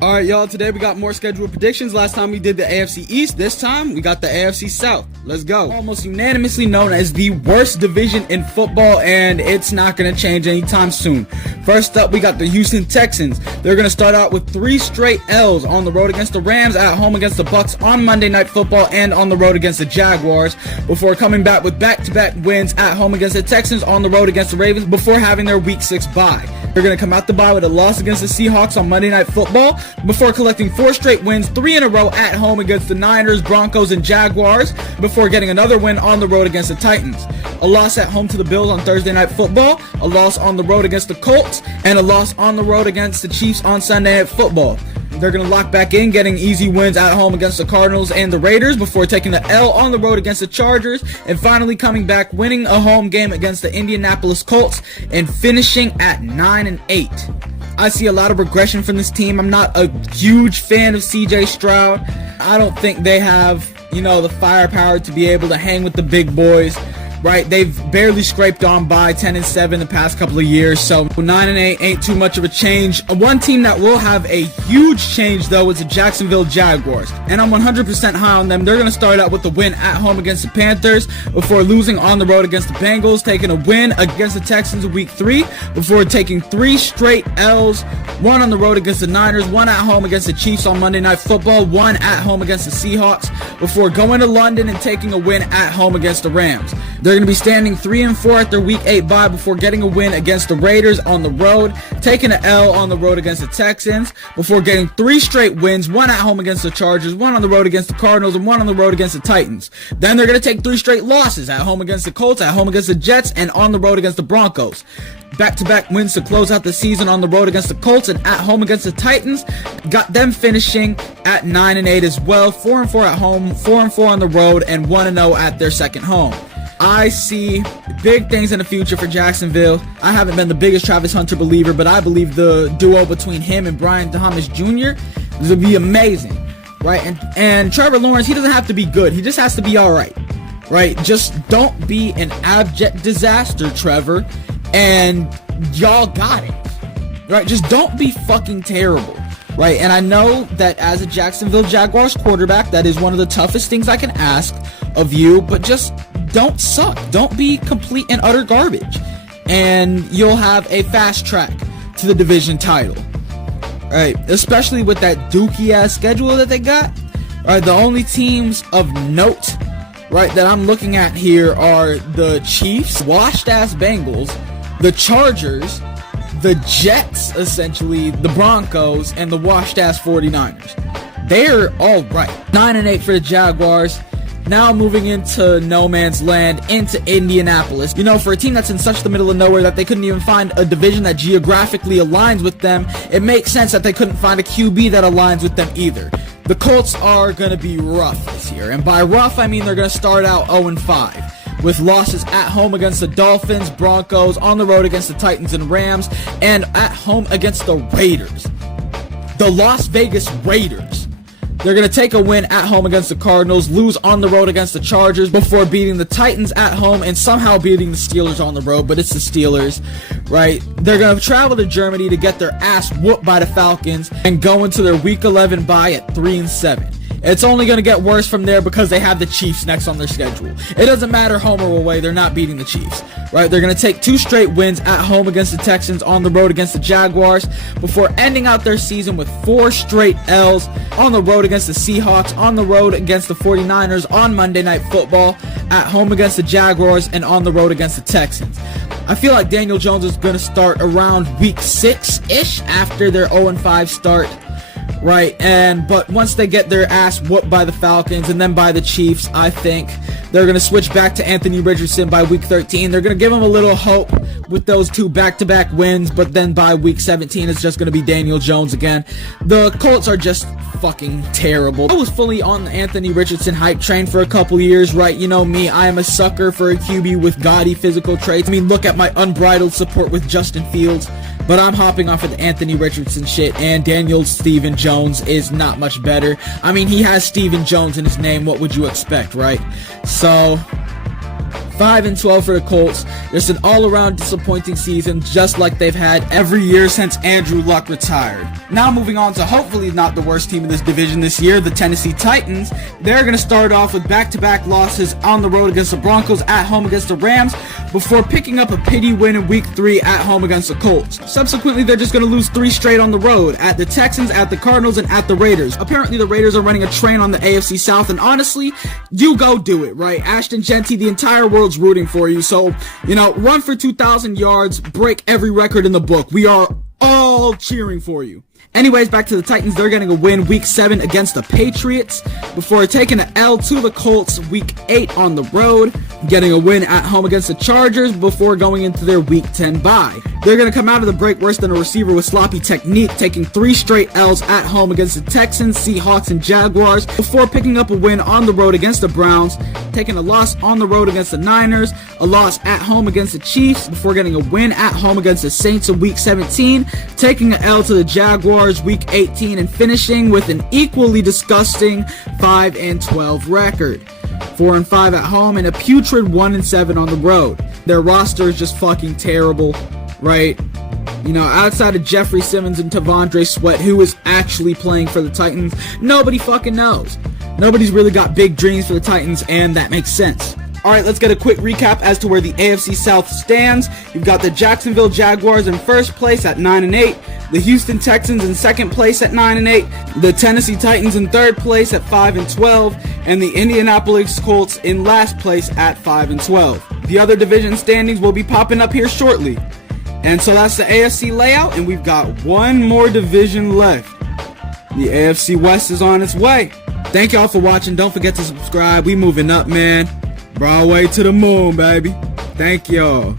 Alright, y'all, today we got more scheduled predictions. Last time we did the AFC East. This time, we got the AFC South. Let's go. Almost unanimously known as the worst division in football, and it's not going to change anytime soon. First up, we got the Houston Texans. They're going to start out with 3 straight L's on the road against the Rams, at home against the Bucks on Monday Night Football, and on the road against the Jaguars, before coming back with back-to-back wins at home against the Texans, on the road against the Ravens, before having their Week 6 bye. They're going to come out the bye with a loss against the Seahawks on Monday Night Football, before collecting 4 straight wins, 3 in a row at home against the Niners, Broncos, and Jaguars, before getting another win on the road against the Titans. A loss at home to the Bills on Thursday Night Football, a loss on the road against the Colts, and a loss on the road against the Chiefs on Sunday Night Football. They're going to lock back in, getting easy wins at home against the Cardinals and the Raiders, before taking the L on the road against the Chargers, and finally coming back, winning a home game against the Indianapolis Colts, and finishing at 9-8. I see a lot of regression from this team. I'm not a huge fan of CJ Stroud. I don't think they have, the firepower to be able to hang with the big boys. Right, they've barely scraped on by 10-7 the past couple of years, so 9-8 ain't too much of a change. One team that will have a huge change, though, is the Jacksonville Jaguars, and I'm 100% high on them. They're going to start out with a win at home against the Panthers, before losing on the road against the Bengals, taking a win against the Texans in Week 3, before taking 3 straight L's, 1 on the road against the Niners, 1 at home against the Chiefs on Monday Night Football, 1 at home against the Seahawks, before going to London and taking a win at home against the Rams. They're going to be standing 3-4 at their Week 8 bye, before getting a win against the Raiders on the road, taking an L on the road against the Texans, before getting 3 straight wins, 1 at home against the Chargers, 1 on the road against the Cardinals, and 1 on the road against the Titans. Then they're going to take 3 straight losses, at home against the Colts, at home against the Jets, and on the road against the Broncos. Back-to-back wins to close out the season on the road against the Colts and at home against the Titans, got them finishing at 9-8 as well, 4-4 at home, 4-4 on the road, and 1-0 at their second home. I see big things in the future for Jacksonville. I haven't been the biggest Travis Hunter believer, but I believe the duo between him and Brian Thomas Jr. will be amazing, right? And Trevor Lawrence, he doesn't have to be good. He just has to be all right, right? Just don't be an abject disaster, Trevor, and y'all got it, right? Just don't be fucking terrible, right? And I know that as a Jacksonville Jaguars quarterback, that is one of the toughest things I can ask of you, but just don't suck. Don't be complete and utter garbage, and you'll have a fast track to the division title, right? Especially with that dookie ass schedule that they got. Right, the only teams of note, right, that I'm looking at here are the Chiefs, washed ass Bengals, the Chargers, the Jets, essentially, the Broncos, and the washed ass 49ers. They're all right. 9-8 for the Jaguars. Now moving into no man's land, into Indianapolis. For a team that's in such the middle of nowhere that they couldn't even find a division that geographically aligns with them, it makes sense that they couldn't find a QB that aligns with them either. The Colts are going to be rough this year, and by rough, I mean they're going to start out 0-5, with losses at home against the Dolphins, Broncos, on the road against the Titans and Rams, and at home against the Raiders. The Las Vegas Raiders. They're going to take a win at home against the Cardinals, lose on the road against the Chargers, before beating the Titans at home and somehow beating the Steelers on the road, but it's the Steelers, right? They're going to travel to Germany to get their ass whooped by the Falcons and go into their Week 11 bye at 3-7. It's only going to get worse from there because they have the Chiefs next on their schedule. It doesn't matter home or away, they're not beating the Chiefs, right? They're going to take 2 straight wins at home against the Texans, on the road against the Jaguars, before ending out their season with 4 straight L's, on the road against the Seahawks, on the road against the 49ers on Monday Night Football, at home against the Jaguars, and on the road against the Texans. I feel like Daniel Jones is going to start around Week 6-ish after their 0-5 start. Right, but once they get their ass whooped by the Falcons and then by the Chiefs, I think they're going to switch back to Anthony Richardson by Week 13. They're going to give him a little hope with those 2 back-to-back wins, but then by Week 17, it's just going to be Daniel Jones again. The Colts are just fucking terrible. I was fully on the Anthony Richardson hype train for a couple years, right? You know me, I am a sucker for a QB with gaudy physical traits. I mean, look at my unbridled support with Justin Fields. But I'm hopping off of the Anthony Richardson shit, and Daniel Stephen Jones is not much better. I mean, he has Stephen Jones in his name. What would you expect, right? So, 5-12 for the Colts. Just an all-around disappointing season, just like they've had every year since Andrew Luck retired. Now moving on to hopefully not the worst team in this division this year, the Tennessee Titans. They're going to start off with back-to-back losses on the road against the Broncos, at home against the Rams, before picking up a pity win in Week 3 at home against the Colts. Subsequently, they're just going to lose 3 straight on the road, at the Texans, at the Cardinals, and at the Raiders. Apparently, the Raiders are running a train on the AFC South, and honestly, you go do it, right? Ashton Genty, the entire world's rooting for you, so, run for 2,000 yards, break every record in the book. We are all cheering for you. Anyways, back to the Titans. They're getting a win Week 7 against the Patriots before taking an L to the Colts Week 8 on the road, getting a win at home against the Chargers before going into their Week 10 bye. They're going to come out of the break worse than a receiver with sloppy technique, taking 3 straight L's at home against the Texans, Seahawks, and Jaguars before picking up a win on the road against the Browns, taking a loss on the road against the Niners, a loss at home against the Chiefs before getting a win at home against the Saints in Week 17, taking an L to the Jaguars Week 18, and finishing with an equally disgusting 5-12 record. 4-5 at home and a putrid 1-7 on the road. Their roster is just fucking terrible, right? Outside of Jeffrey Simmons and Tavondre Sweat, who is actually playing for the Titans, nobody fucking knows. Nobody's really got big dreams for the Titans, and that makes sense. Alright, let's get a quick recap as to where the AFC South stands. You've got the Jacksonville Jaguars in first place at 9-8, the Houston Texans in second place at 9-8, the Tennessee Titans in third place at 5-12, and the Indianapolis Colts in last place at 5-12. The other division standings will be popping up here shortly. And so that's the AFC layout, and we've got one more division left. The AFC West is on its way. Thank y'all for watching. Don't forget to subscribe. We moving up, man. Broadway to the moon, baby. Thank y'all.